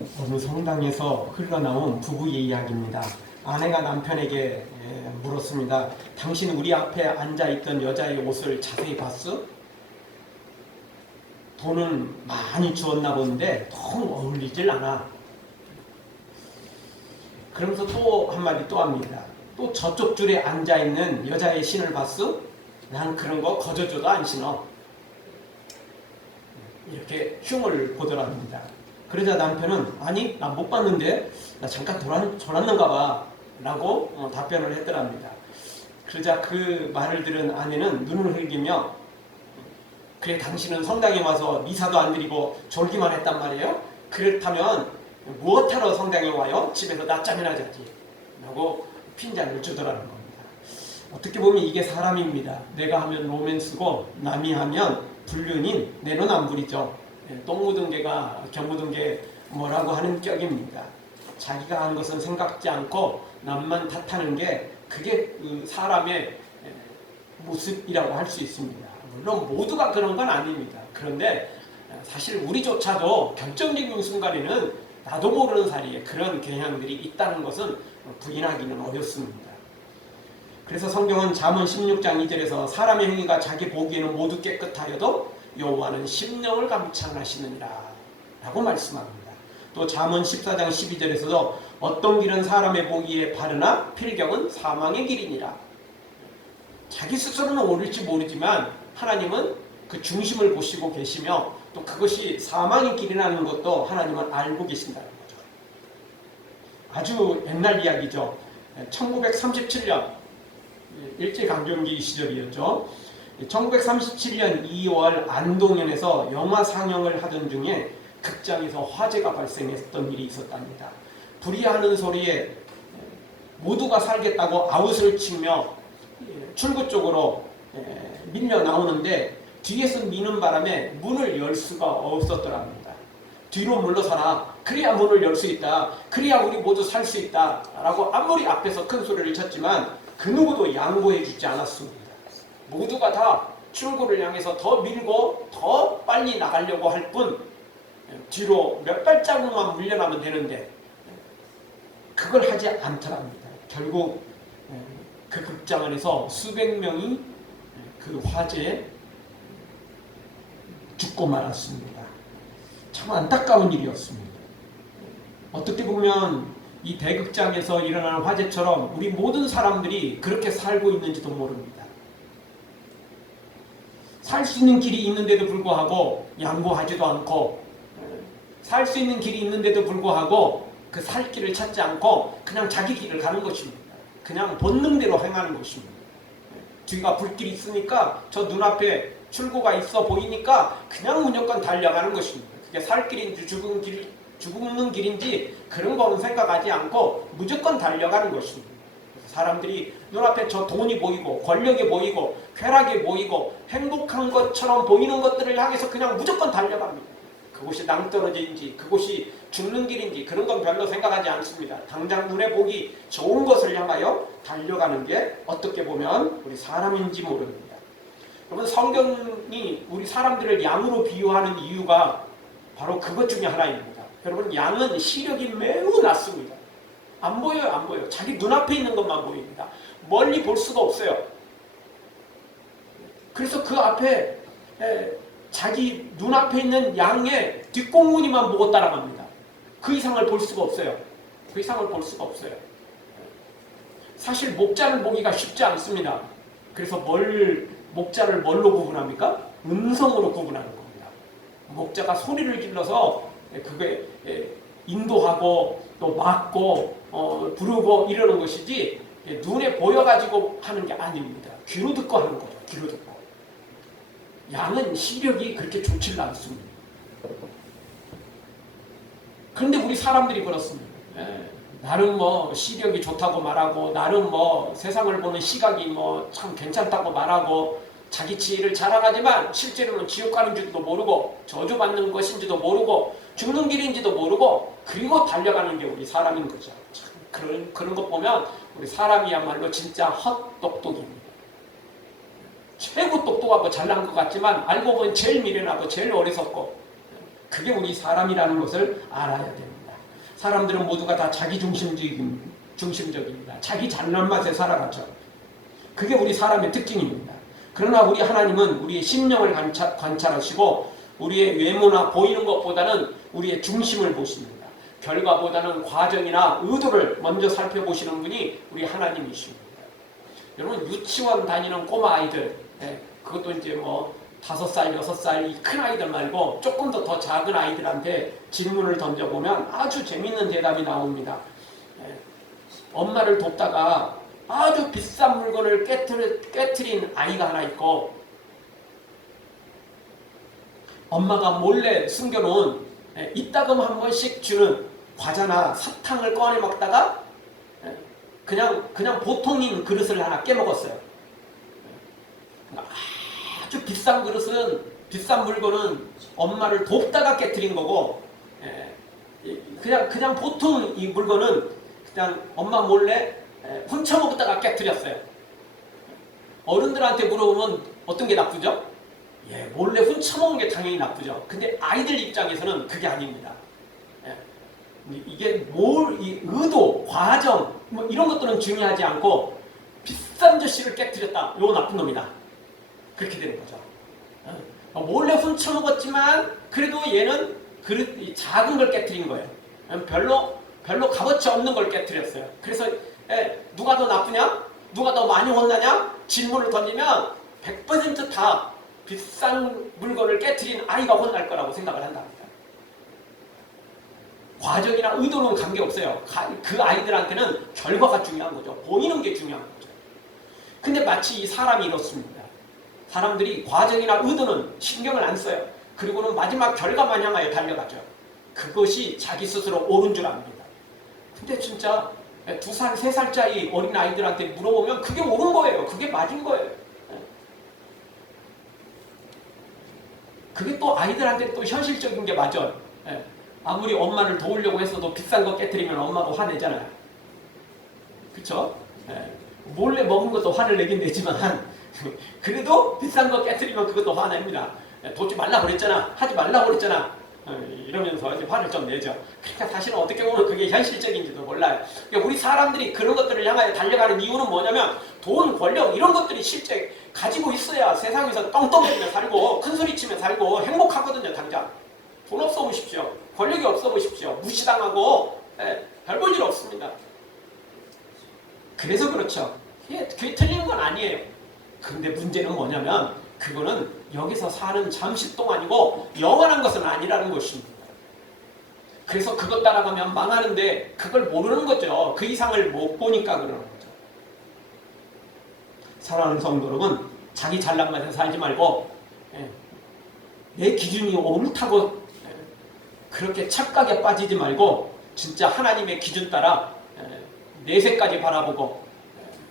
어느 성당에서 흘러나온 부부의 이야기입니다. 아내가 남편에게 물었습니다. 당신 우리 앞에 앉아있던 여자의 옷을 자세히 봤어? 돈은 많이 주었나 본데 통 어울리질 않아. 그러면서 또 한마디 또 합니다. 또 저쪽 줄에 앉아있는 여자의 신을 봤어? 난 그런 거 거저줘도 안 신어. 이렇게 흉을 보더랍니다. 그러자 남편은 아니 나 못 봤는데 나 잠깐 돌았는가 봐 라고 답변을 했더랍니다. 그러자 그 말을 들은 아내는 눈을 흘기며 그래 당신은 성당에 와서 미사도 안 드리고 졸기만 했단 말이에요? 그렇다면 무엇하러 성당에 와요? 집에서 낮잠이나 자지 라고 핀잔을 주더라는 겁니다. 어떻게 보면 이게 사람입니다. 내가 하면 로맨스고 남이 하면 불륜인 내는 안 부리죠. 똥 묻은 개가 겨 묻은 개 뭐라고 하는 격입니다. 자기가 한 것은 생각지 않고 남만 탓하는 게 그게 그 사람의 모습이라고 할 수 있습니다. 물론 모두가 그런 건 아닙니다. 그런데 사실 우리조차도 결정적인 순간에는 나도 모르는 사이에 그런 경향들이 있다는 것은 부인하기는 어렵습니다. 그래서 성경은 잠언 16장 2절에서 사람의 행위가 자기 보기에는 모두 깨끗하여도 여호와는 심령을 감찰하시느니라 라고 말씀합니다. 또 잠언 14장 12절에서도 어떤 길은 사람의 보기에 바르나 필경은 사망의 길이니라. 자기 스스로는 옳을지 모르지만 하나님은 그 중심을 보시고 계시며 또 그것이 사망의 길이라는 것도 하나님은 알고 계신다는 거죠. 아주 옛날 이야기죠. 1937년 일제강점기 시절이었죠. 1937년 2월 안동연에서 영화 상영을 하던 중에 극장에서 화재가 발생했던 일이 있었답니다. 불이하는 소리에 모두가 살겠다고 아웃을 치며 출구 쪽으로 밀려 나오는데 뒤에서 미는 바람에 문을 열 수가 없었더랍니다. 뒤로 물러서라. 그래야 문을 열 수 있다. 그래야 우리 모두 살 수 있다. 라고 아무리 앞에서 큰 소리를 쳤지만 그 누구도 양보해 주지 않았습니다. 모두가 다 출구를 향해서 더 밀고 더 빨리 나가려고 할 뿐 뒤로 몇 발자국만 물러나면 되는데 그걸 하지 않더랍니다. 결국 그 극장 안에서 수백 명이 그 화재에 죽고 말았습니다. 참 안타까운 일이었습니다. 어떻게 보면 이 대극장에서 일어나는 화재처럼 우리 모든 사람들이 그렇게 살고 있는지도 모릅니다. 살 수 있는 길이 있는데도 불구하고 양보하지도 않고 살 수 있는 길이 있는데도 불구하고 그 살 길을 찾지 않고 그냥 자기 길을 가는 것입니다. 그냥 본능대로 행하는 것입니다. 뒤가 불길이 있으니까 저 눈앞에 출구가 있어 보이니까 그냥 무조건 달려가는 것입니다. 그게 살 길인지 죽는 길인지 그런 거는 생각하지 않고 무조건 달려가는 것입니다. 사람들이 눈앞에 저 돈이 보이고 권력이 보이고 쾌락이 보이고 행복한 것처럼 보이는 것들을 향해서 그냥 무조건 달려갑니다. 그곳이 낭떠러지인지 그곳이 죽는 길인지 그런 건 별로 생각하지 않습니다. 당장 눈에 보기 좋은 것을 향하여 달려가는 게 어떻게 보면 우리 사람인지 모릅니다. 여러분 성경이 우리 사람들을 양으로 비유하는 이유가 바로 그것 중에 하나입니다. 여러분 양은 시력이 매우 낮습니다. 안 보여요, 안 보여요. 자기 눈앞에 있는 것만 보입니다. 멀리 볼 수가 없어요. 그래서 그 앞에 자기 눈앞에 있는 양의 뒷공무니만 보고 따라갑니다. 그 이상을 볼 수가 없어요. 그 이상을 볼 수가 없어요. 사실 목자를 보기가 쉽지 않습니다. 그래서 목자를 뭘로 구분합니까? 음성으로 구분하는 겁니다. 목자가 소리를 질러서 그게 인도하고 또 막고 부르고 이러는 것이지 눈에 보여가지고 하는 게 아닙니다. 귀로 듣고 하는 거죠. 귀로 듣고. 양은 시력이 그렇게 좋지 않습니다. 그런데 우리 사람들이 그렇습니다. 나름 뭐 시력이 좋다고 말하고 나름 뭐 세상을 보는 시각이 뭐 참 괜찮다고 말하고 자기 지혜를 자랑하지만 실제로는 지옥 가는 줄도 모르고 저주받는 것인지도 모르고 죽는 길인지도 모르고 그리고 달려가는 게 우리 사람인 거죠. 참 그런 것 보면 우리 사람이야말로 진짜 헛똑똑입니다. 최고 똑똑하고 잘난 것 같지만 알고 보면 제일 미련하고 제일 어리석고 그게 우리 사람이라는 것을 알아야 됩니다. 사람들은 모두가 다 자기 중심적입니다. 자기 잘난 맛에 살아가죠. 그게 우리 사람의 특징입니다. 그러나 우리 하나님은 우리의 심령을 관찰하시고 우리의 외모나 보이는 것보다는 우리의 중심을 보십니다. 결과보다는 과정이나 의도를 먼저 살펴보시는 분이 우리 하나님이십니다. 여러분, 유치원 다니는 꼬마 아이들, 그것도 이제 뭐 5살, 6살 이 큰 아이들 말고 조금 더 작은 아이들한테 질문을 던져보면 아주 재밌는 대답이 나옵니다. 엄마를 돕다가 아주 비싼 물건을 깨트린 아이가 하나 있고, 엄마가 몰래 숨겨놓은 이따금 한 번씩 주는 과자나 사탕을 꺼내 먹다가 그냥 보통인 그릇을 하나 깨먹었어요. 아주 비싼 그릇은, 비싼 물건은 엄마를 돕다가 깨트린 거고, 그냥 보통 이 물건은 그냥 엄마 몰래 훔쳐먹다가 깨트렸어요. 어른들한테 물어보면 어떤 게 나쁘죠? 몰래 훔쳐먹는 게 당연히 나쁘죠. 근데 아이들 입장에서는 그게 아닙니다. 이게 이 의도, 과정, 뭐 이런 것들은 중요하지 않고 비싼 젓씨를 깨트렸다. 이거 나쁜 놈이다. 그렇게 되는 거죠. 몰래 훔쳐먹었지만 그래도 얘는 작은 걸 깨트린 거예요. 별로 값어치 없는 걸 깨트렸어요. 그래서 누가 더 나쁘냐? 누가 더 많이 혼나냐? 질문을 던지면 100% 다 비싼 물건을 깨트린 아이가 혼날 거라고 생각을 한답니다. 과정이나 의도는 관계없어요. 그 아이들한테는 결과가 중요한 거죠. 보이는 게 중요한 거죠. 근데 마치 이 사람이 이렇습니다. 사람들이 과정이나 의도는 신경을 안 써요. 그리고는 마지막 결과만 향하여 달려가죠. 그것이 자기 스스로 옳은 줄 압니다. 근데 진짜 2살, 3살짜리 어린 아이들한테 물어보면 그게 옳은 거예요. 그게 맞은 거예요. 그게 또 아이들한테 또 현실적인 게 맞아요. 아무리 엄마를 도우려고 했어도 비싼 거 깨트리면 엄마도 화내잖아요. 그쵸? 몰래 먹은 것도 화를 내긴 내지만 그래도 비싼 거 깨트리면 그것도 화냅니다. 돕지 말라고 그랬잖아. 하지 말라고 그랬잖아. 이러면서 이제 화를 좀 내죠. 그러니까 사실은 어떻게 보면 그게 현실적인지도 몰라요. 그러니까 우리 사람들이 그런 것들을 향하여 달려가는 이유는 뭐냐면 돈, 권력 이런 것들이 실제 가지고 있어야 세상에서 떵떵거리며 살고 큰소리치며 살고 행복하거든요. 당장. 돈 없어 보십시오. 권력이 없어 보십시오. 무시당하고 별 볼 일 없습니다. 그래서 그렇죠. 그게 틀린 건 아니에요. 근데 문제는 뭐냐면 그거는 여기서 사는 잠시 동안이고 영원한 것은 아니라는 것입니다. 그래서 그것 따라가면 망하는데 그걸 모르는 거죠. 그 이상을 못 보니까 그러는 거죠. 사랑하는 성도 여러분, 자기 잘난 맛에 살지 말고 내 기준이 옳다고 그렇게 착각에 빠지지 말고 진짜 하나님의 기준 따라 내세까지 바라보고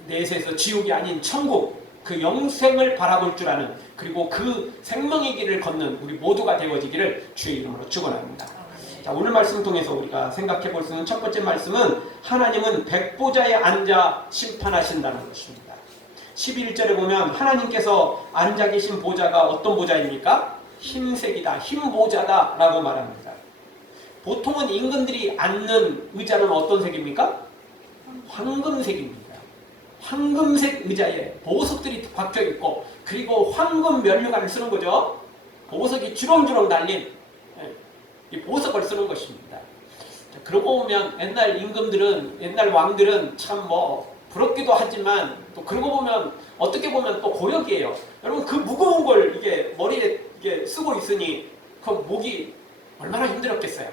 내세에서 지옥이 아닌 천국, 그 영생을 바라볼 줄 아는, 그리고 그 생명의 길을 걷는 우리 모두가 되어지기를 주의 이름으로 축원합니다. 자, 오늘 말씀 통해서 우리가 생각해 볼 수 있는 첫 번째 말씀은 하나님은 백보자에 앉아 심판하신다는 것입니다. 11절에 보면 하나님께서 앉아 계신 보좌가 어떤 보좌입니까? 흰색이다, 흰보좌다 라고 말합니다. 보통은 임금들이 앉는 의자는 어떤 색입니까? 황금색입니다. 황금색 의자에 보석들이 박혀있고, 그리고 황금 면류관을 쓰는 거죠. 보석이 주렁주렁 달린 이 보석을 쓰는 것입니다. 그러고 보면 옛날 임금들은, 옛날 왕들은 참 부럽기도 하지만 또 그러고 보면 어떻게 보면 또 고역이에요. 여러분, 그 무거운 걸 이게 머리에 이게 쓰고 있으니 그 목이 얼마나 힘들었겠어요.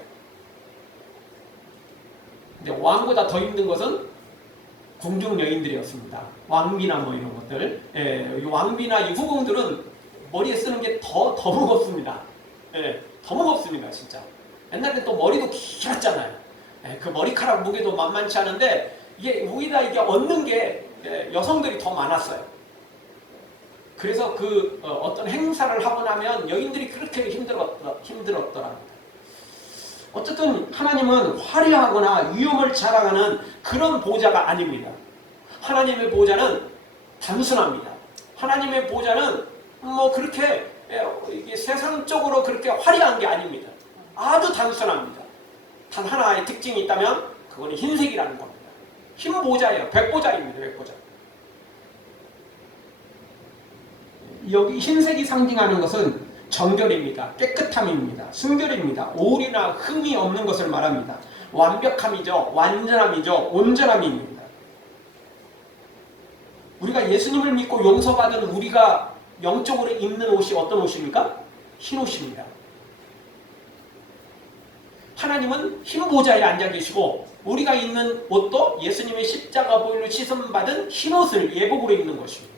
근데 왕보다 더 힘든 것은 궁중 여인들이었습니다. 왕비나 뭐 이런 것들. 이 왕비나 이 후궁들은 머리에 쓰는 게 더 무겁습니다. 더 무겁습니다, 진짜. 옛날에 또 머리도 길었잖아요. 그 머리카락 무게도 만만치 않은데 이게 오히려 이게 얻는 게 여성들이 더 많았어요. 그래서 그 어떤 행사를 하고 나면 여인들이 그렇게 힘들었더랍니다. 어쨌든 하나님은 화려하거나 위엄을 자랑하는 그런 보좌가 아닙니다. 하나님의 보좌는 단순합니다. 하나님의 보좌는 뭐 그렇게 세상적으로 그렇게 화려한 게 아닙니다. 아주 단순합니다. 단 하나의 특징이 있다면 그거는 흰색이라는 겁니다. 흰 모자예요. 백보자입니다. 백보자. 여기 흰색이 상징하는 것은 정결입니다. 깨끗함입니다. 순결입니다. 오류나 흠이 없는 것을 말합니다. 완벽함이죠. 완전함이죠. 온전함입니다. 우리가 예수님을 믿고 용서받은 우리가 영적으로 입는 옷이 어떤 옷입니까? 흰 옷입니다. 하나님은 흰 보좌에 앉아 계시고 우리가 입는 옷도 예수님의 십자가 보혈로 씻음받은 흰 옷을 예복으로 입는 것입니다.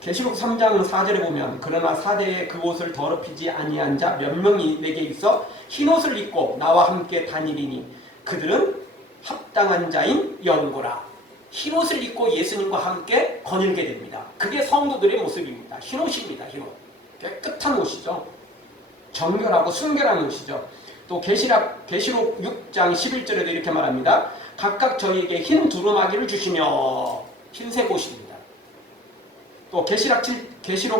계시록 3장 4절에 보면 그러나 사대에 그 옷을 더럽히지 아니한 자 몇 명이 내게 있어 흰 옷을 입고 나와 함께 다니리니 그들은 합당한 자인 영고라. 흰 옷을 입고 예수님과 함께 거닐게 됩니다. 그게 성도들의 모습입니다. 흰 옷입니다. 흰 옷. 깨끗한 옷이죠. 정결하고 순결한 옷이죠. 또 계시록 6장 11절에도 이렇게 말합니다. 각각 저희에게 흰 두루마기를 주시며 흰색 옷입니다. 또 계시록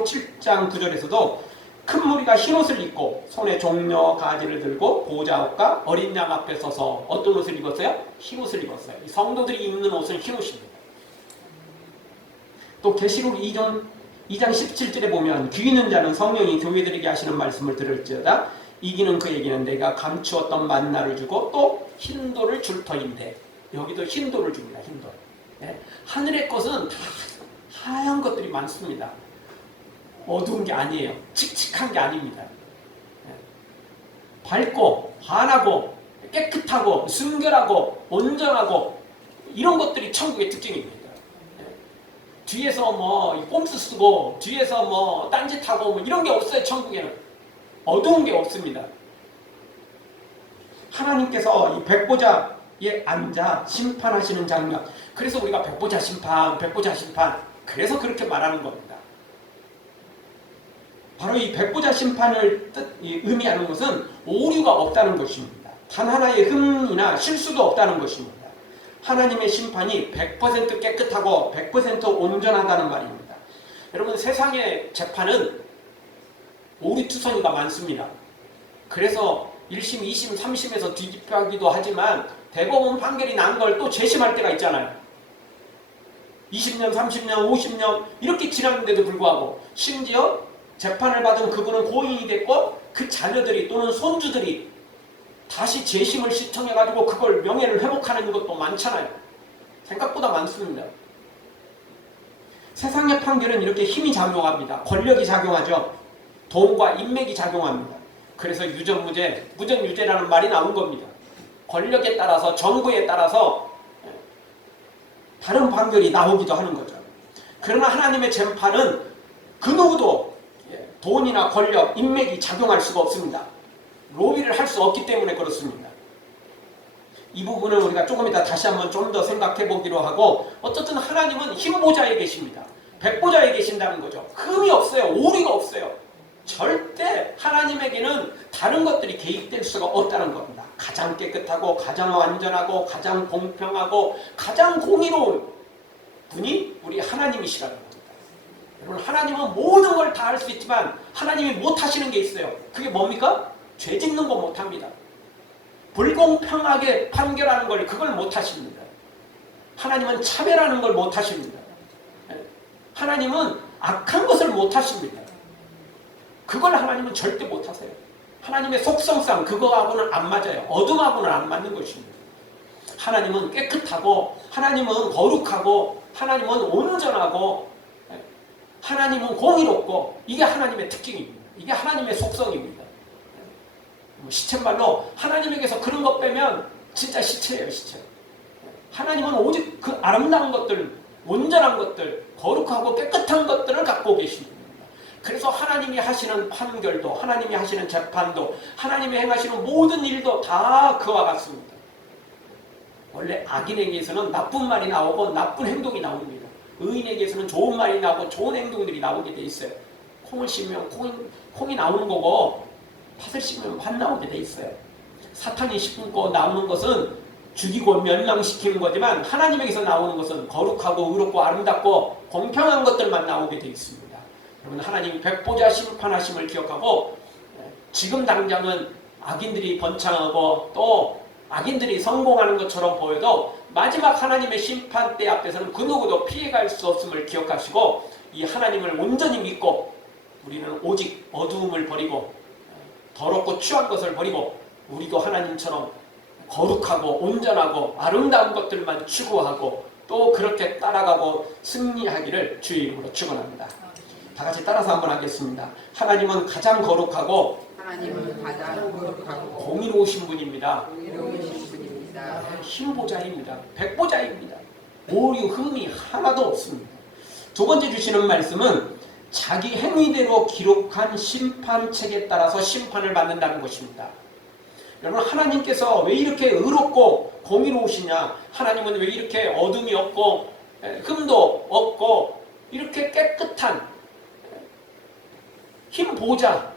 7장 9절에서도 큰 무리가 흰 옷을 입고 손에 종려 가지를 들고 보좌옷과 어린 양 앞에 서서 어떤 옷을 입었어요? 흰 옷을 입었어요. 이 성도들이 입는 옷은 흰 옷입니다. 또 계시록 2장 17절에 보면 귀 있는 자는 성령이 교회들에게 하시는 말씀을 들을지어다 이기는 그에게는 내가 감추었던 만나를 주고 또 흰돌을 줄 터인데 여기도 흰돌을 줍니다. 흰돌. 네. 하늘의 것은 다 하얀 것들이 많습니다. 어두운 게 아니에요. 칙칙한 게 아닙니다. 네. 밝고 환하고 깨끗하고 순결하고 온전하고 이런 것들이 천국의 특징입니다. 네. 뒤에서 뭐 꼼수 쓰고 뒤에서 뭐 딴짓하고 뭐 이런 게 없어요. 천국에는. 어두운 게 없습니다. 하나님께서 이 백보자에 앉아 심판하시는 장면. 그래서 우리가 백보자 심판, 백보자 심판. 그래서 그렇게 말하는 겁니다. 바로 이 백보자 심판을 의미하는 것은 오류가 없다는 것입니다. 단 하나의 흠이나 실수도 없다는 것입니다. 하나님의 심판이 100% 깨끗하고 100% 온전하다는 말입니다. 여러분 세상의 재판은 오류투성이가 많습니다. 그래서 1심, 2심, 3심에서 뒤집하기도 하지만 대법원 판결이 난 걸 또 재심할 때가 있잖아요. 20년, 30년, 50년 이렇게 지났는데도 불구하고 심지어 재판을 받은 그분은 고인이 됐고 그 자녀들이 또는 손주들이 다시 재심을 신청해가지고 그걸 명예를 회복하는 것도 많잖아요. 생각보다 많습니다. 세상의 판결은 이렇게 힘이 작용합니다. 권력이 작용하죠. 돈과 인맥이 작용합니다. 그래서 유전무죄, 무전유죄라는 말이 나온 겁니다. 권력에 따라서 정부에 따라서 다른 판결이 나오기도 하는 거죠. 그러나 하나님의 재판은 그 누구도 돈이나 권력, 인맥이 작용할 수가 없습니다. 로비를 할 수 없기 때문에 그렇습니다. 이 부분을 우리가 조금 이따 다시 한번 좀 더 생각해 보기로 하고 어쨌든 하나님은 흰 보좌에 계십니다. 백보좌에 계신다는 거죠. 흠이 없어요. 오류가 없어요. 절대 하나님에게는 다른 것들이 개입될 수가 없다는 겁니다. 가장 깨끗하고 가장 완전하고 가장 공평하고 가장 공의로운 분이 우리 하나님이시라는 겁니다. 여러분 하나님은 모든 걸 다 할 수 있지만 하나님이 못하시는 게 있어요. 그게 뭡니까? 죄 짓는 거 못합니다. 불공평하게 판결하는 걸 그걸 못하십니다. 하나님은 차별하는 걸 못하십니다. 하나님은 악한 것을 못하십니다. 그걸 하나님은 절대 못하세요. 하나님의 속성상 그거하고는 안 맞아요. 어둠하고는 안 맞는 것입니다. 하나님은 깨끗하고 하나님은 거룩하고 하나님은 온전하고 하나님은 공의롭고 이게 하나님의 특징입니다. 이게 하나님의 속성입니다. 시쳇말로 하나님에게서 그런 것 빼면 진짜 시체예요. 시체. 하나님은 오직 그 아름다운 것들, 온전한 것들, 거룩하고 깨끗한 것들을 갖고 계십니다. 그래서 하나님이 하시는 판결도 하나님이 하시는 재판도 하나님이 행하시는 모든 일도 다 그와 같습니다. 원래 악인에게서는 나쁜 말이 나오고 나쁜 행동이 나옵니다. 의인에게서는 좋은 말이 나오고 좋은 행동들이 나오게 돼 있어요. 콩을 심으면 콩이 나오는 거고 팥을 심으면 팥 나오게 돼 있어요. 사탄이 심고 나오는 것은 죽이고 멸망시키는 거지만 하나님에게서 나오는 것은 거룩하고 의롭고 아름답고 공평한 것들만 나오게 돼 있습니다. 여러분 하나님이 백보자 심판하심을 기억하고 지금 당장은 악인들이 번창하고 또 악인들이 성공하는 것처럼 보여도 마지막 하나님의 심판대 앞에서는 그 누구도 피해갈 수 없음을 기억하시고 이 하나님을 온전히 믿고 우리는 오직 어두움을 버리고 더럽고 추한 것을 버리고 우리도 하나님처럼 거룩하고 온전하고 아름다운 것들만 추구하고 또 그렇게 따라가고 승리하기를 주의 이름으로 축원합니다. 다 같이 따라서 한번 하겠습니다. 하나님은 가장 거룩하고 공의로우신 분입니다. 흰보자입니다. 백보자입니다. 오류 흠이 하나도 없습니다. 두 번째 주시는 말씀은 자기 행위대로 기록한 심판책에 따라서 심판을 받는다는 것입니다. 여러분, 하나님께서 왜 이렇게 의롭고 공의로우시냐? 하나님은 왜 이렇게 어둠이 없고 흠도 없고 이렇게 깨끗한 흰 보자,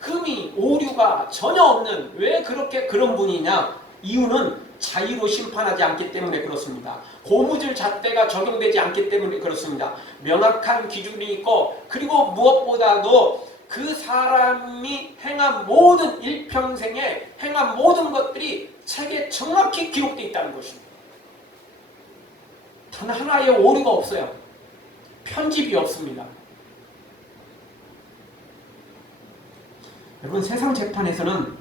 흠이 오류가 전혀 없는 왜 그렇게 그런 분이냐? 이유는 자의로 심판하지 않기 때문에 그렇습니다. 고무줄 잣대가 적용되지 않기 때문에 그렇습니다. 명확한 기준이 있고 그리고 무엇보다도 그 사람이 행한 모든 일평생에 행한 모든 것들이 책에 정확히 기록되어 있다는 것입니다. 단 하나의 오류가 없어요. 편집이 없습니다. 여러분, 세상 재판에서는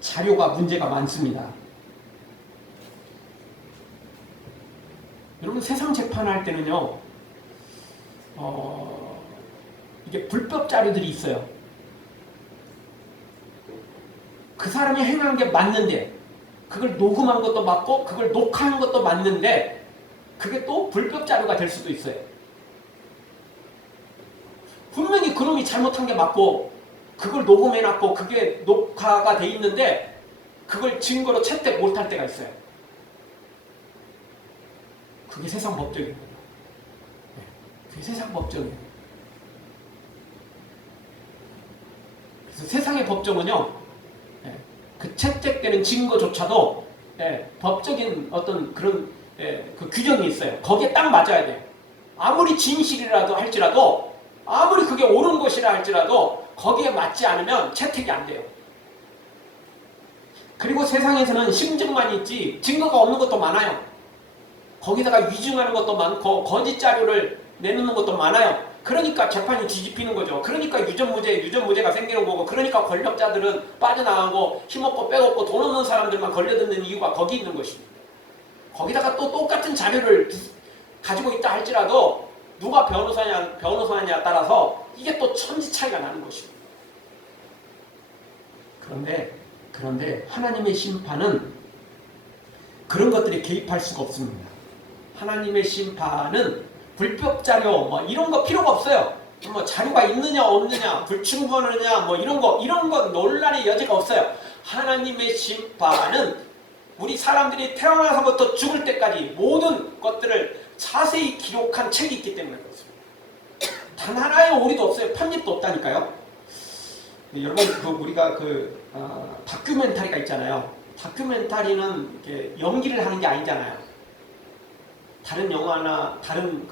자료가 문제가 많습니다. 여러분, 세상 재판할 때는요, 이게 불법 자료들이 있어요. 그 사람이 행한 게 맞는데, 그걸 녹음한 것도 맞고, 그걸 녹화한 것도 맞는데, 그게 또 불법 자료가 될 수도 있어요. 분명히 그놈이 잘못한 게 맞고, 그걸 녹음해놨고, 그게 녹화가 돼 있는데, 그걸 증거로 채택 못할 때가 있어요. 그게 세상 법정입니다. 그게 세상 법정이에요. 그래서 세상의 법정은요, 그 채택되는 증거조차도 법적인 어떤 그런 그 규정이 있어요. 거기에 딱 맞아야 돼요. 아무리 진실이라도 할지라도, 아무리 그게 옳은 것이라 할지라도 거기에 맞지 않으면 채택이 안 돼요. 그리고 세상에서는 심증만 있지 증거가 없는 것도 많아요. 거기다가 위증하는 것도 많고 거짓 자료를 내놓는 것도 많아요. 그러니까 재판이 뒤집히는 거죠. 그러니까 유전무죄가 생기는 거고, 그러니까 권력자들은 빠져나가고 힘없고 빼없고 돈 없는 사람들만 걸려드는 이유가 거기 있는 것입니다. 거기다가 또 똑같은 자료를 가지고 있다 할지라도 누가 변호사냐에 따라서 이게 또 천지 차이가 나는 것입니다. 그런데 하나님의 심판은 그런 것들이 개입할 수가 없습니다. 하나님의 심판은 불법 자료 뭐 이런 거 필요가 없어요. 뭐 자료가 있느냐 없느냐, 불충분하느냐 뭐 이런 거 논란의 여지가 없어요. 하나님의 심판은 우리 사람들이 태어나서부터 죽을 때까지 모든 것들을 자세히 기록한 책이 있기 때문에 그렇습니다. 단 하나의 오류도 없어요. 편집도 없다니까요. 여러분, 우리가 다큐멘터리가 있잖아요. 다큐멘터리는 이렇게 연기를 하는 게 아니잖아요. 다른 영화나 다른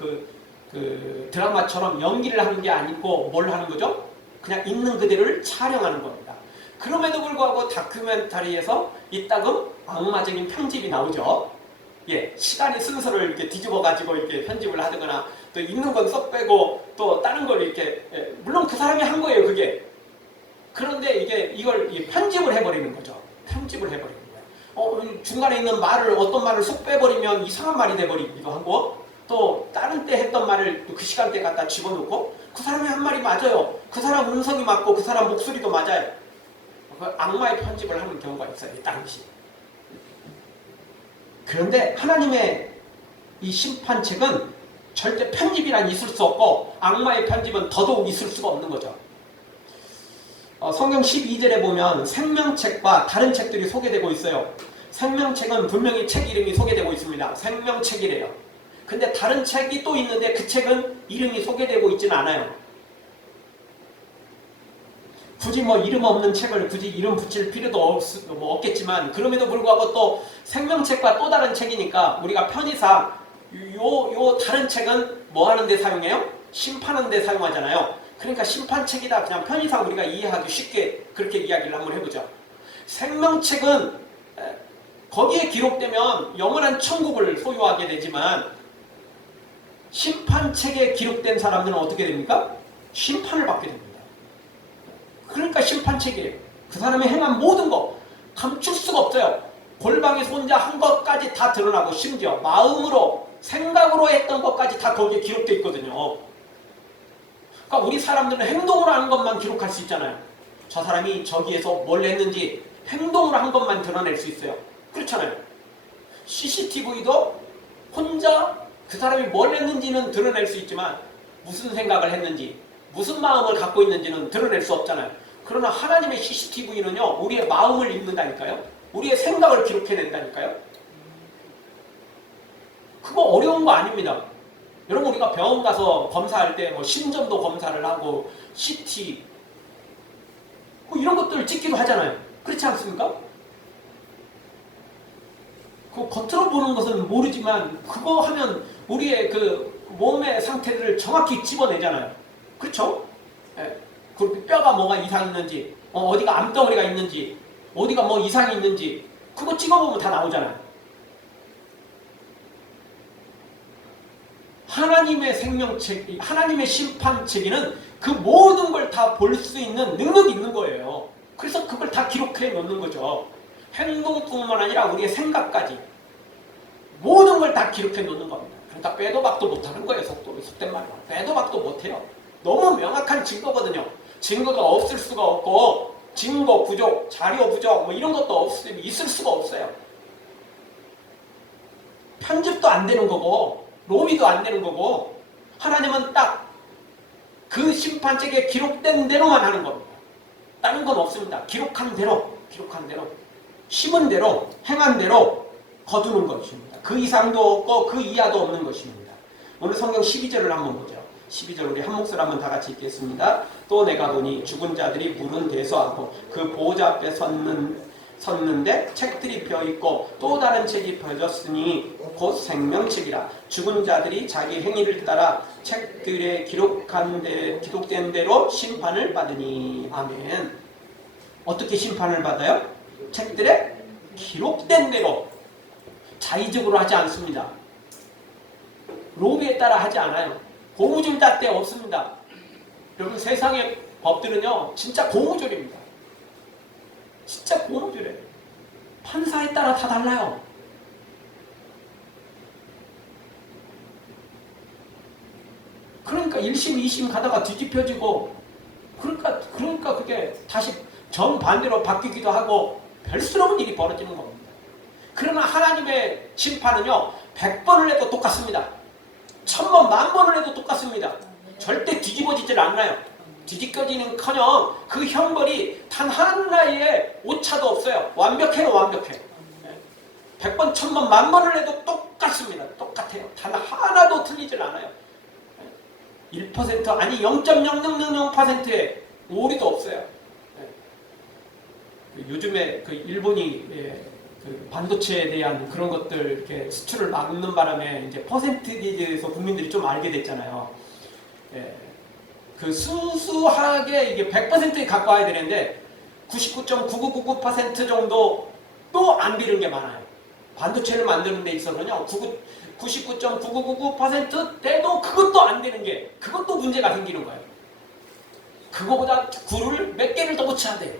드라마처럼 연기를 하는 게 아니고 뭘 하는 거죠? 그냥 있는 그대로를 촬영하는 겁니다. 그럼에도 불구하고 다큐멘터리에서 이따금 악마적인 편집이 나오죠. 시간이 순서를 이렇게 뒤집어가지고 이렇게 편집을 하거나 또 있는 건 쏙 빼고 또 다른 걸 이렇게, 물론 그 사람이 한 거예요, 그게. 그런데 이걸 편집을 해버리는 거죠. 편집을 해버리는 거예요. 중간에 있는 어떤 말을 쏙 빼버리면 이상한 말이 돼버리기도 하고, 또 다른 때 했던 말을 그 시간대 갖다 집어넣고, 그 사람이 한 말이 맞아요. 그 사람 음성이 맞고 그 사람 목소리도 맞아요. 악마의 편집을 하는 경우가 있어요, 이 당시. 그런데 하나님의 이 심판책은 절대 편집이란 있을 수 없고, 악마의 편집은 더더욱 있을 수가 없는 거죠. 성경 12절에 보면 생명책과 다른 책들이 소개되고 있어요. 생명책은 분명히 책 이름이 소개되고 있습니다. 생명책이래요. 근데 다른 책이 또 있는데 그 책은 이름이 소개되고 있지는 않아요. 굳이 이름 없는 책을 굳이 이름 붙일 필요도 없겠지만, 그럼에도 불구하고 또 생명책과 또 다른 책이니까 우리가 편의상 요 다른 책은 뭐 하는 데 사용해요? 심판하는 데 사용하잖아요. 그러니까 심판책이다. 그냥 편의상 우리가 이해하기 쉽게 그렇게 이야기를 한번 해보죠. 생명책은 거기에 기록되면 영원한 천국을 소유하게 되지만 심판책에 기록된 사람들은 어떻게 됩니까? 심판을 받게 됩니다. 그러니까 심판책이에요. 그 사람이 행한 모든 거 감출 수가 없어요. 골방에서 혼자 한 것까지 다 드러나고 심지어 마음으로 생각으로 했던 것까지 다 거기에 기록되어 있거든요. 그러니까 우리 사람들은 행동으로 한 것만 기록할 수 있잖아요. 저 사람이 저기에서 뭘 했는지 행동으로 한 것만 드러낼 수 있어요. 그렇잖아요. CCTV도 혼자 그 사람이 뭘 했는지는 드러낼 수 있지만 무슨 생각을 했는지 무슨 마음을 갖고 있는지는 드러낼 수 없잖아요. 그러나 하나님의 CCTV는요 우리의 마음을 읽는다니까요. 우리의 생각을 기록해낸다니까요. 그거 어려운 거 아닙니다. 여러분 우리가 병원 가서 검사할 때 뭐 심전도 검사를 하고 CT 뭐 이런 것들 찍기도 하잖아요. 그렇지 않습니까? 그 겉으로 보는 것은 모르지만 그거 하면 우리의 그 몸의 상태를 정확히 집어내잖아요. 그렇죠? 예. 그 뼈가 뭐가 이상 있는지 어디가 암덩어리가 있는지 어디가 뭐 이상이 있는지 그거 찍어보면 다 나오잖아요. 하나님의 생명책, 하나님의 심판책에는 그 모든 걸 다 볼 수 있는 능력이 있는 거예요. 그래서 그걸 다 기록해 놓는 거죠. 행동뿐만 아니라 우리의 생각까지 모든 걸 다 기록해 놓는 겁니다. 그러니까 빼도 박도 못하는 거예요. 속된 말로. 빼도 박도 못해요. 너무 명확한 증거거든요. 증거가 없을 수가 없고 증거 부족, 자료 부족 뭐 이런 것도 있을 수가 없어요. 편집도 안 되는 거고 로비도 안 되는 거고 하나님은 딱 그 심판책에 기록된 대로만 하는 겁니다. 다른 건 없습니다. 기록한 대로 심은 대로 행한 대로 거두는 것입니다. 그 이상도 없고 그 이하도 없는 것입니다. 오늘 성경 12절을 한번 보죠. 12절 우리 한 목소리 한번 다 같이 읽겠습니다. 또 내가 보니 죽은 자들이 물은 대서하고 그 보호자 앞에 섰는데 책들이 펴있고 또 다른 책이 펴졌으니 곧 생명책이라. 죽은 자들이 자기 행위를 따라 책들에 기록된 대로 심판을 받으니. 아멘. 어떻게 심판을 받아요? 책들에 기록된 대로. 자의적으로 하지 않습니다. 로비에 따라 하지 않아요. 고무줄잣대 없습니다. 여러분 세상의 법들은요 진짜 고무줄입니다. 진짜 고무줄이에요. 판사에 따라 다 달라요. 그러니까 1심, 2심 가다가 뒤집혀지고 그러니까 그게 다시 정반대로 바뀌기도 하고 별스러운 일이 벌어지는 겁니다. 그러나 하나님의 심판은요 100번을 해도 똑같습니다. 1000번, 10,000번을 해도 똑같습니다. 절대 뒤집어지질 않나요? 뒤집어지는커녕 그 형벌이 단 하나의 오차도 없어요. 완벽해요, 완벽해. 100번, 1000번, 10,000번을 해도 똑같습니다. 똑같아요. 단 하나도 틀리질 않아요. 1% 아니 0.0000%의 오류도 없어요. 요즘에 그 일본이 그 반도체에 대한 그런 것들 이렇게 수출을 막는 바람에 이제 퍼센트에 대해서 국민들이 좀 알게 됐잖아요. 그 수수하게 이게 100%에 갖고 와야 되는데 99.9999% 정도 또 안 되는 게 많아요. 반도체를 만드는 데 있어서는요 99.9999%대도 그것도 안 되는 게 그것도 문제가 생기는 거예요. 그거보다 구를 몇 개를 더 붙여야 돼요.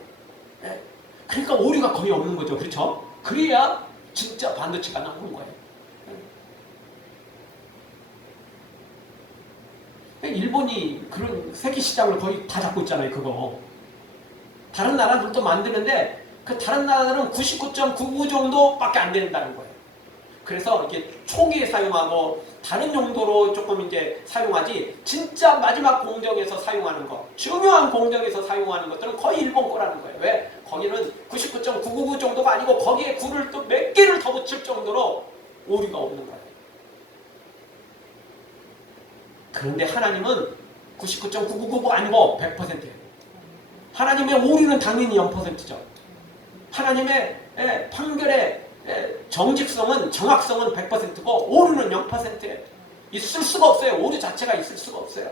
그러니까 오류가 거의 없는 거죠. 그렇죠? 그래야 진짜 반도체가 나오는 거예요. 일본이 그런 세계 시장을 거의 다 잡고 있잖아요. 그거 다른 나라들도 만드는데 그 다른 나라들은 99.99 정도밖에 안 된다는 거예요. 그래서 이렇게 초기에 사용하고 다른 용도로 조금 이제 사용하지 진짜 마지막 공정에서 사용하는 거 중요한 공정에서 사용하는 것들은 거의 일본 거라는 거예요. 왜? 거기는 99.999 정도가 아니고 거기에 구를 또 몇 개를 더 붙일 정도로 오류가 없는 거예요. 그런데 하나님은 99.999가 아니고 100%예요. 하나님의 오류는 당연히 0%죠. 하나님의 판결의 정직성은 정확성은 100%고 오류는 0%예요. 있을 수가 없어요. 오류 자체가 있을 수가 없어요.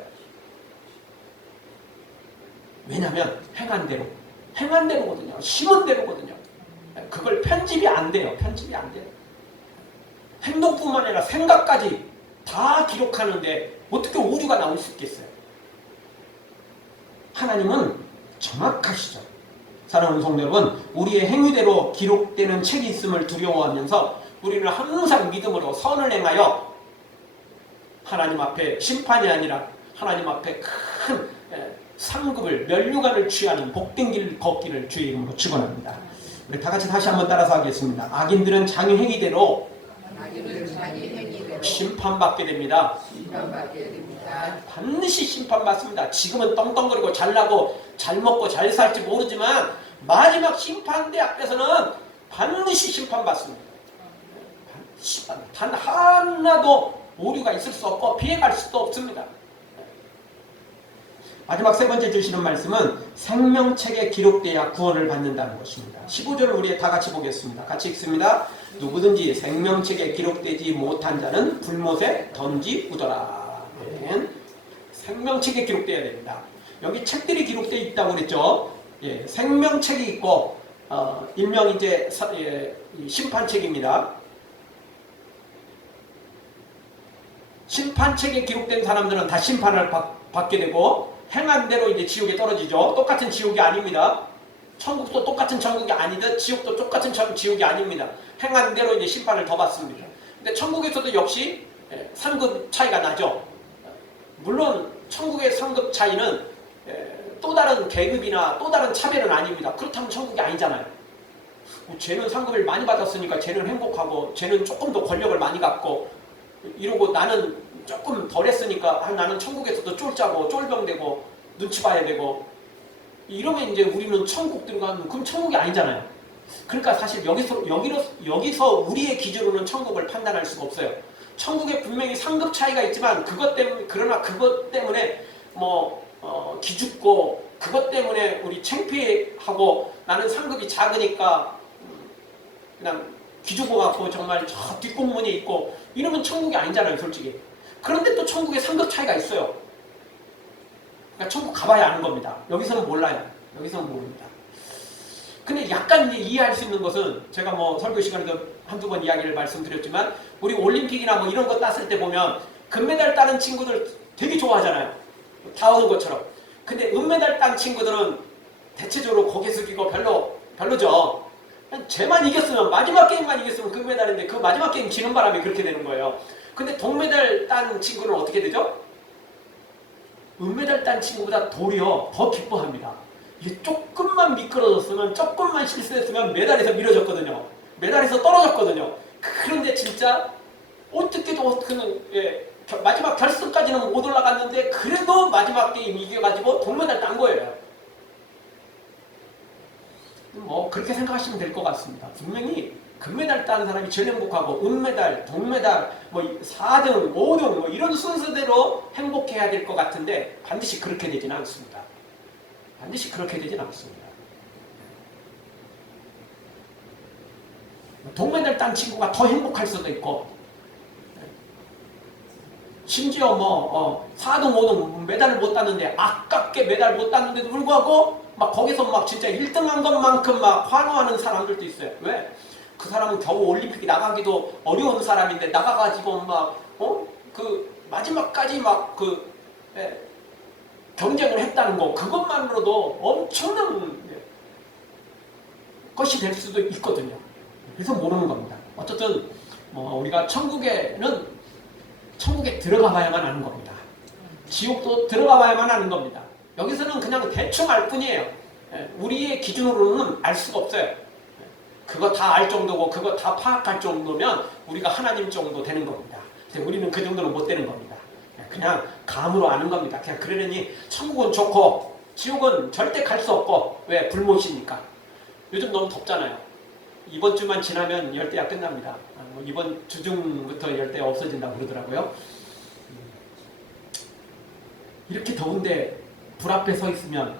왜냐하면 행한 대로거든요. 심은 대로거든요. 그걸 편집이 안 돼요. 편집이 안 돼요. 행동뿐만 아니라 생각까지 다 기록하는데 어떻게 오류가 나올 수 있겠어요? 하나님은 정확하시죠. 사랑하는 성도 여러분, 우리의 행위대로 기록되는 책이 있음을 두려워하면서 우리는 항상 믿음으로 선을 행하여 하나님 앞에 심판이 아니라 하나님 앞에 큰 상급을 면류관을 취하는 복된 길 걷기를 주의 이름으로 축원합니다. 우리 다 같이 다시 한번 따라서 하겠습니다. 악인들은 자기 행위대로 심판받게 됩니다. 반드시 심판받습니다. 지금은 떵떵거리고 잘나고 잘 먹고 잘 살지 모르지만 마지막 심판대 앞에서는 반드시 심판받습니다. 단 하나도 오류가 있을 수 없고 피해갈 수도 없습니다. 마지막 세 번째 주시는 말씀은 생명책에 기록되어야 구원을 받는다는 것입니다. 15절을 우리 다 같이 보겠습니다. 같이 읽습니다. 누구든지 생명책에 기록되지 못한 자는 불못에 던지우더라. 생명책에 기록되어야 됩니다. 여기 책들이 기록되어 있다고 그랬죠. 예, 생명책이 있고 일명 이제 심판책입니다. 심판책에 기록된 사람들은 다 심판을 받게 되고 행한 대로 이제 지옥에 떨어지죠. 똑같은 지옥이 아닙니다. 천국도 똑같은 천국이 아니듯 지옥도 똑같은 지옥이 아닙니다. 행한 대로 이제 심판을 더 받습니다. 근데 천국에서도 역시 상급 차이가 나죠. 물론 천국의 상급 차이는 또 다른 계급이나 또 다른 차별은 아닙니다. 그렇다면 천국이 아니잖아요. 쟤는 상급을 많이 받았으니까 쟤는 행복하고 쟤는 조금 더 권력을 많이 갖고 이러고 나는 조금 덜 했으니까 나는 천국에서도 쫄짜고 쫄병되고 눈치 봐야 되고 이러면 이제 우리는 천국 들어가면 그럼 천국이 아니잖아요. 그러니까 사실 여기서 우리의 기준으로는 천국을 판단할 수가 없어요. 천국에 분명히 상급 차이가 있지만 그러나 그것 때문에 기죽고 그것 때문에 우리 창피하고 나는 상급이 작으니까 그냥 기죽어 갖고 정말 저 뒷공문에 있고 이러면 천국이 아니잖아요, 솔직히. 그런데 또 천국에 상급 차이가 있어요. 그러니까 천국 가봐야 아는 겁니다. 여기서는 몰라요. 여기서는 모릅니다. 근데 약간 이제 이해할 수 있는 것은 제가 설교 시간에도 한두 번 이야기를 말씀드렸지만 우리 올림픽이나 이런 거 땄을 때 보면 금메달 따는 친구들 되게 좋아하잖아요. 다 오는 것처럼. 근데 은메달 딴 친구들은 대체적으로 고개 숙이고 별로죠. 쟤만 이겼으면 마지막 게임만 이겼으면 금메달인데 그 마지막 게임 지는 바람에 그렇게 되는 거예요. 근데 동메달 딴 친구는 어떻게 되죠? 은메달 딴 친구보다 도리어 더 기뻐합니다. 이게 조금만 미끄러졌으면 조금만 실수했으면 메달에서 미뤄졌거든요. 메달에서 떨어졌거든요. 그런데 진짜 어떻게도 마지막 결승까지는 못 올라갔는데 그래도 마지막 게임 이겨가지고 동메달 딴 거예요. 그렇게 생각하시면 될 것 같습니다. 분명히 금메달 딴 사람이 제일 행복하고 은메달, 동메달, 4등, 5등 이런 순서대로 행복해야 될 것 같은데 반드시 그렇게 되지는 않습니다. 반드시 그렇게 되지는 않습니다. 동메달 딴 친구가 더 행복할 수도 있고 심지어 4등, 5등 메달을 못 땄는데 아깝게 메달 못 땄는데도 불구하고 거기서 진짜 1등한 것만큼 환호하는 사람들도 있어요. 왜? 그 사람은 겨우 올림픽에 나가기도 어려운 사람인데 나가가지고 그 마지막까지 경쟁을 했다는 거 그것만으로도 엄청난 것이 될 수도 있거든요. 그래서 모르는 겁니다. 어쨌든 우리가 천국에 들어가 봐야만 아는 겁니다. 지옥도 들어가 봐야만 아는 겁니다. 여기서는 그냥 대충 알 뿐이에요. 우리의 기준으로는 알 수가 없어요. 그거 다 알 정도고 그거 다 파악할 정도면 우리가 하나님 정도 되는 겁니다. 근데 우리는 그 정도는 못 되는 겁니다. 그냥 감으로 아는 겁니다. 그냥 그러려니 천국은 좋고 지옥은 절대 갈 수 없고 왜? 불못이니까. 요즘 너무 덥잖아요. 이번 주만 지나면 열대야 끝납니다. 이번 주 중부터 열대 없어진다고 그러더라고요. 이렇게 더운데 불 앞에 서 있으면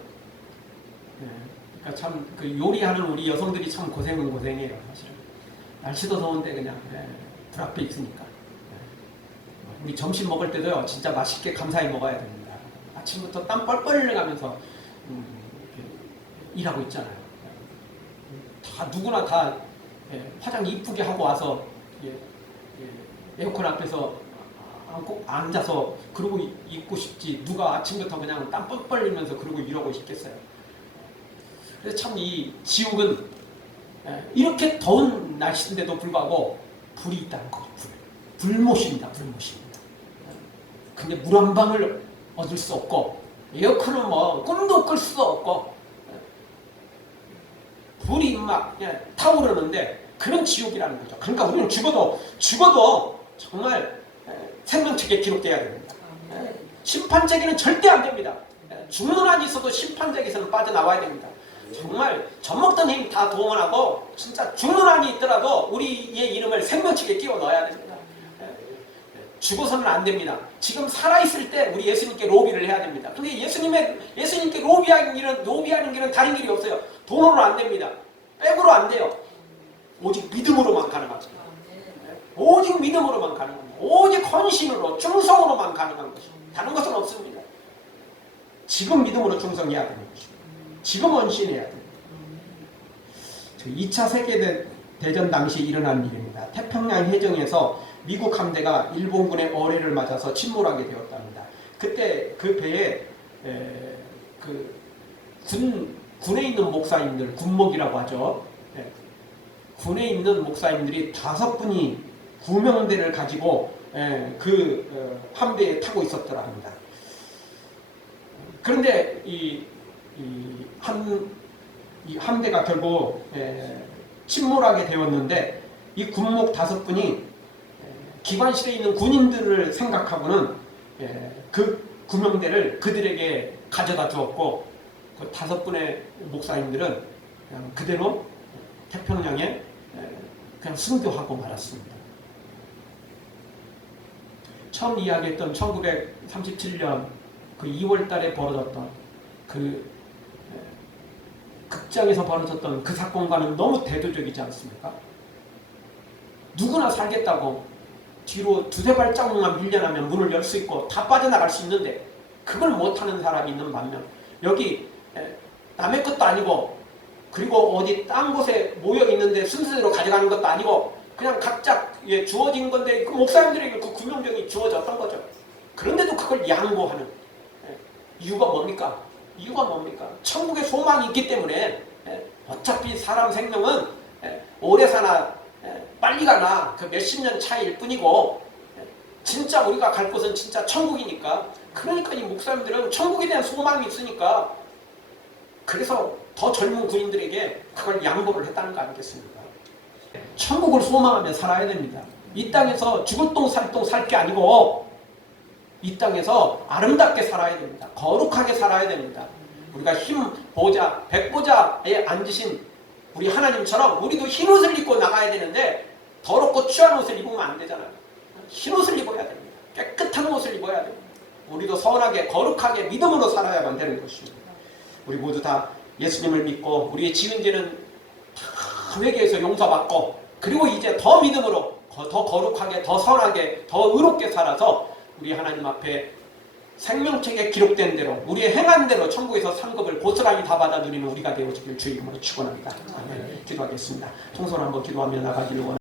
그러니까 참 요리하는 우리 여성들이 참 고생은 고생이에요. 사실은 날씨도 더운데 그냥 불 앞에 있으니까 우리 점심 먹을 때도요 진짜 맛있게 감사히 먹어야 됩니다. 아침부터 땀 뻘뻘 흘려가면서 일하고 있잖아요. 다 누구나 다 화장 이쁘게 하고 와서 에어컨 앞에서 앉아서 그러고 있고 싶지, 누가 아침부터 그냥 땀 뻘뻘 흘리면서 그러고 이러고 싶겠어요. 그래서 참 이 지옥은 이렇게 더운 날씨인데도 불구하고 불이 있다는 거죠. 불못입니다. 불못입니다. 근데 물 한 방울 얻을 수 없고, 에어컨은 뭐 꿈도 끌 수 없고, 불이 막 타오르는데 그런 지옥이라는 거죠. 그러니까 우리는 죽어도 정말 생명책에 기록돼야 됩니다. 심판책에는 절대 안 됩니다. 죽는 한이 있어도 심판책에서는 빠져나와야 됩니다. 정말 젖먹던 힘 다 동원하고 진짜 죽는 한이 있더라도 우리의 이름을 생명책에 끼워 넣어야 됩니다. 죽어서는 안 됩니다. 지금 살아있을 때 우리 예수님께 로비를 해야 됩니다. 근데 예수님께 로비하는 길은 다른 길이 없어요. 돈으로 안 됩니다. 백으로 안 돼요. 오직 믿음으로만 가능합니다. 오직 믿음으로만 가능합니다. 오직 헌신으로, 충성으로만 가능한 것입니다. 다른 것은 없습니다. 지금 믿음으로 충성해야 되는 것입니다. 지금 헌신해야 됩니다. 2차 세계대전 당시 일어난 일입니다. 태평양 해전에서 미국 함대가 일본군의 어뢰를 맞아서 침몰하게 되었답니다. 그때 그 배에 군에 있는 목사님들, 군목이라고 하죠. 군에 있는 목사님들이 5분이 구명대를 가지고 함대에 타고 있었더라 합니다. 그런데 이 함대가 결국 침몰하게 되었는데, 이 군목 5분이 기관실에 있는 군인들을 생각하고는 그 구명대를 그들에게 가져다 주었고, 그 5분의 목사님들은 그냥 그대로 태평양에 그냥 순교하고 말았습니다. 처음 이야기했던 1937년 그 2월 달에 벌어졌던 극장에서 벌어졌던 그 사건과는 너무 대조적이지 않습니까? 누구나 살겠다고 뒤로 2-3발자국만 밀려나면 문을 열 수 있고 다 빠져나갈 수 있는데, 그걸 못하는 사람이 있는 반면, 여기 남의 것도 아니고, 그리고 어디 딴 곳에 모여 있는데 순서대로 가져가는 것도 아니고, 그냥 각자 주어진 건데, 그 목사님들에게 그 구명정이 주어졌던 거죠. 그런데도 그걸 양보하는 이유가 뭡니까? 천국에 소망이 있기 때문에. 어차피 사람 생명은 오래 사나 빨리 가나 그 몇십 년 차이일 뿐이고, 진짜 우리가 갈 곳은 진짜 천국이니까. 그러니까 이 목사님들은 천국에 대한 소망이 있으니까, 그래서 더 젊은 군인들에게 그걸 양보를 했다는 거 아니겠습니까? 천국을 소망하며 살아야 됩니다. 이 땅에서 죽을 똥 살 똥 살 게 아니고, 이 땅에서 아름답게 살아야 됩니다. 거룩하게 살아야 됩니다. 우리가 백보자에 앉으신 우리 하나님처럼 우리도 흰 옷을 입고 나가야 되는데, 더럽고 추한 옷을 입으면 안 되잖아요. 흰 옷을 입어야 됩니다. 깨끗한 옷을 입어야 됩니다. 우리도 선하게 거룩하게 믿음으로 살아야만 되는 것입니다. 우리 모두 다 예수님을 믿고 우리의 지은 죄는 다 회개해서 용서받고, 그리고 이제 더 믿음으로 더 거룩하게, 더 선하게, 더 의롭게 살아서 우리 하나님 앞에 생명책에 기록된 대로 우리의 행한 대로 천국에서 상급을 고스란히 다 받아 누리는 우리가 되어지길 주의 이름으로 축원합니다. 아멘. 기도하겠습니다. 통솔 한번 기도하며 나가기를 원합니다.